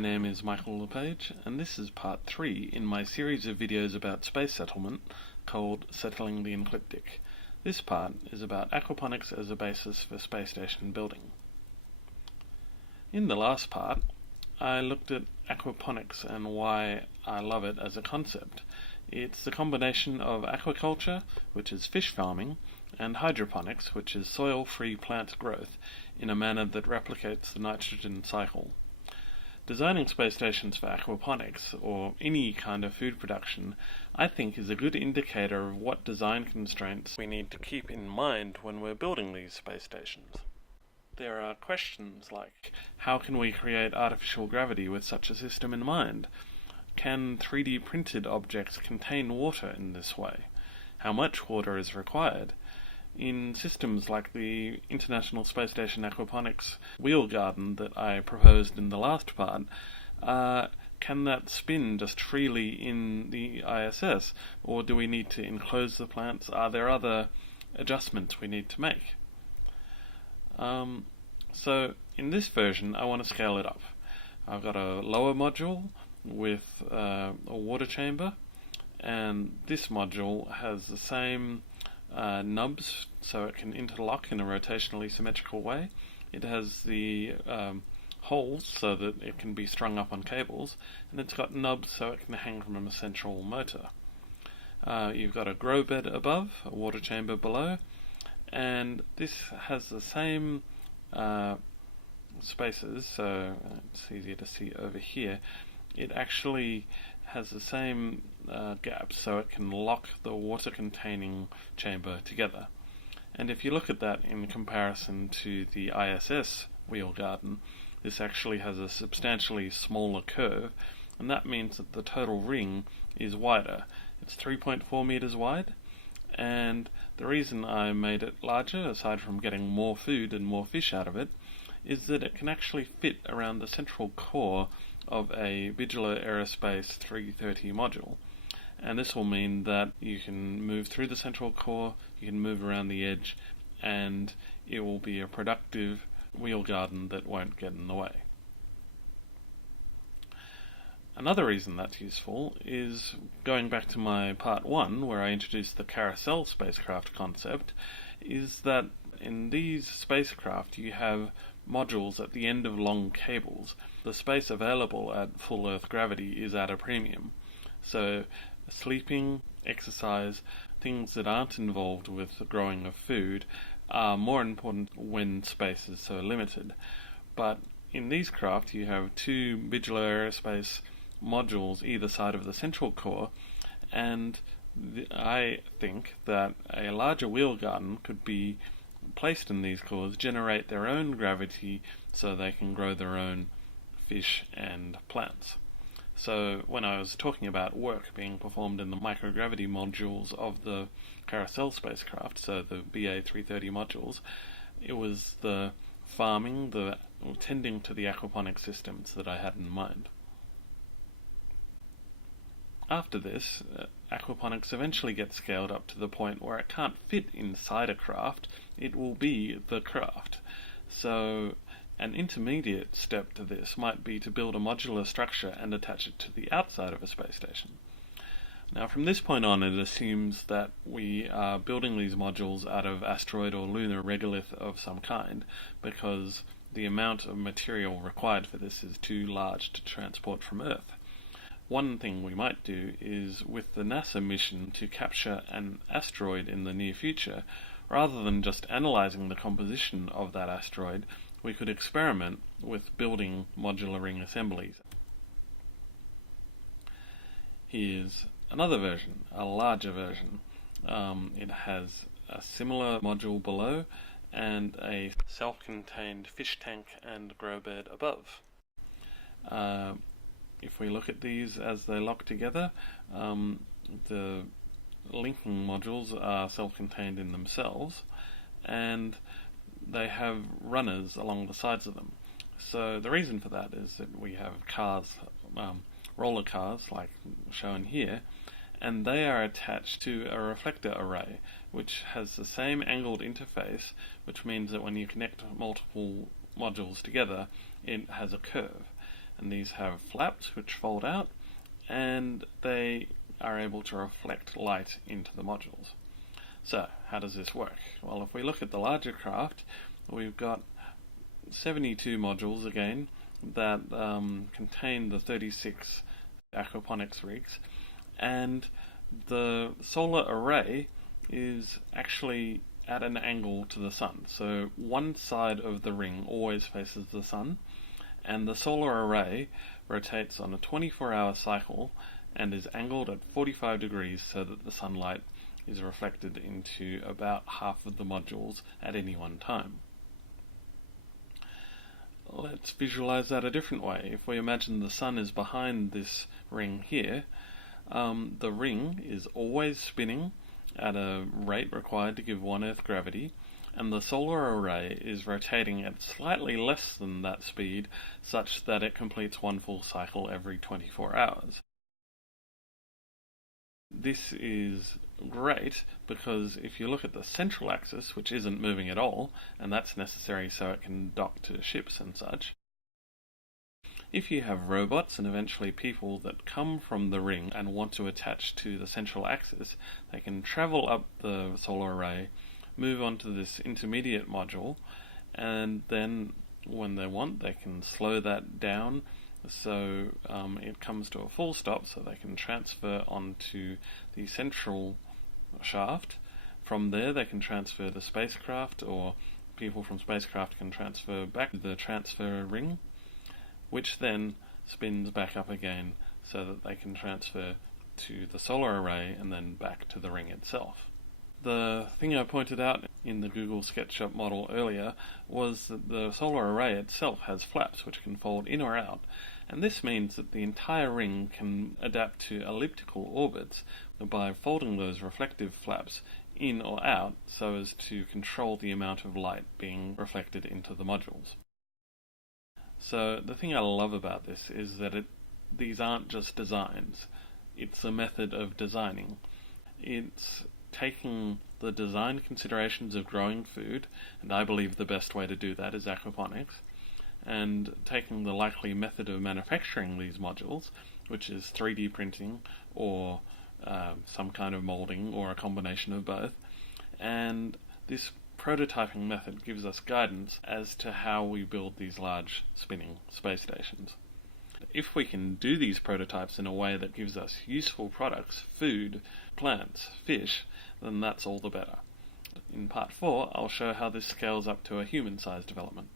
name is Michael LePage, and this is part 3 in my series of videos about space settlement called Settling the Ecliptic. This part is about aquaponics as a basis for space station building. In the last part, I looked at aquaponics and why I love it as a concept. It's the combination of aquaculture, which is fish farming, and hydroponics, which is soil-free plant growth, in a manner that replicates the nitrogen cycle. Designing space stations for aquaponics, or any kind of food production, I think is a good indicator of what design constraints we need to keep in mind when we're building these space stations. There are questions like, how can we create artificial gravity with such a system in mind? Can 3D printed objects contain water in this way? How much water is required? In systems like the International Space Station Aquaponics wheel garden that I proposed in the last part, can that spin just freely in the ISS, or do we need to enclose the plants? Are there other adjustments we need to make? So in this version I want to scale it up. I've got a lower module with a water chamber, and this module has the same nubs, so it can interlock in a rotationally symmetrical way. It has the holes so that it can be strung up on cables, and it's got nubs so it can hang from a central motor. You've got a grow bed above, a water chamber below, and this has the same spaces, so it's easier to see over here. It actually has the same gaps, so it can lock the water-containing chamber together. And if you look at that in comparison to the ISS wheel garden, this actually has a substantially smaller curve, and that means that the total ring is wider. It's 3.4 meters wide, and the reason I made it larger, aside from getting more food and more fish out of it, is that it can actually fit around the central core of a Bigelow Aerospace 330 module. And this will mean that you can move through the central core, you can move around the edge, and it will be a productive wheel garden that won't get in the way. Another reason that's useful is going back to my part 1, where I introduced the carousel spacecraft concept, is that in these spacecraft you have modules at the end of long cables. The space available at full Earth gravity is at a premium. So sleeping, exercise, things that aren't involved with the growing of food are more important when space is so limited. But in these craft you have two Bigelow Aerospace modules either side of the central core, and I think that a larger wheel garden could be placed in these cores, generate their own gravity so they can grow their own fish and plants. So when I was talking about work being performed in the microgravity modules of the carousel spacecraft, so the BA330 modules, it was the farming, the tending to the aquaponic systems that I had in mind. After this, aquaponics eventually gets scaled up to the point where it can't fit inside a craft, it will be the craft. So an intermediate step to this might be to build a modular structure and attach it to the outside of a space station. Now from this point on, it assumes that we are building these modules out of asteroid or lunar regolith of some kind, because the amount of material required for this is too large to transport from Earth. One thing we might do is, with the NASA mission to capture an asteroid in the near future, rather than just analyzing the composition of that asteroid, we could experiment with building modular ring assemblies. Here's another version, a larger version. It has a similar module below and a self-contained fish tank and grow bed above. If we look at these as they lock together, the linking modules are self-contained in themselves, and they have runners along the sides of them. So the reason for that is that we have cars, roller cars like shown here, and they are attached to a reflector array which has the same angled interface, which means that when you connect multiple modules together it has a curve. and these have flaps which fold out, and they are able to reflect light into the modules. So, how does this work? Well, if we look at the larger craft, we've got 72 modules again that contain the 36 aquaponics rigs, and the solar array is actually at an angle to the sun. So one side of the ring always faces the sun, and the solar array rotates on a 24-hour cycle and is angled at 45 degrees so that the sunlight is reflected into about half of the modules at any one time. Let's visualize that a different way. If we imagine the sun is behind this ring here, the ring is always spinning at a rate required to give 1 Earth gravity, and the solar array is rotating at slightly less than that speed, such that it completes one full cycle every 24 hours. This is great because if you look at the central axis, which isn't moving at all, and that's necessary so it can dock to ships and such, if you have robots and eventually people that come from the ring and want to attach to the central axis, they can travel up the solar array, move onto this intermediate module, and then when they want they can slow that down so it comes to a full stop, so they can transfer onto the central shaft. From there they can transfer the spacecraft, or people from spacecraft can transfer back to the transfer ring, which then spins back up again so that they can transfer to the solar array and then back to the ring itself. The thing I pointed out in the Google SketchUp model earlier was that the solar array itself has flaps which can fold in or out, and this means that the entire ring can adapt to elliptical orbits by folding those reflective flaps in or out so as to control the amount of light being reflected into the modules. So the thing I love about this is that these aren't just designs, it's a method of designing. It's taking the design considerations of growing food, and I believe the best way to do that is aquaponics, and taking the likely method of manufacturing these modules, which is 3D printing or some kind of molding or a combination of both, and this prototyping method gives us guidance as to how we build these large spinning space stations. If we can do these prototypes in a way that gives us useful products, food, plants, fish, then that's all the better. In part 4, I'll show how this scales up to a human-sized development.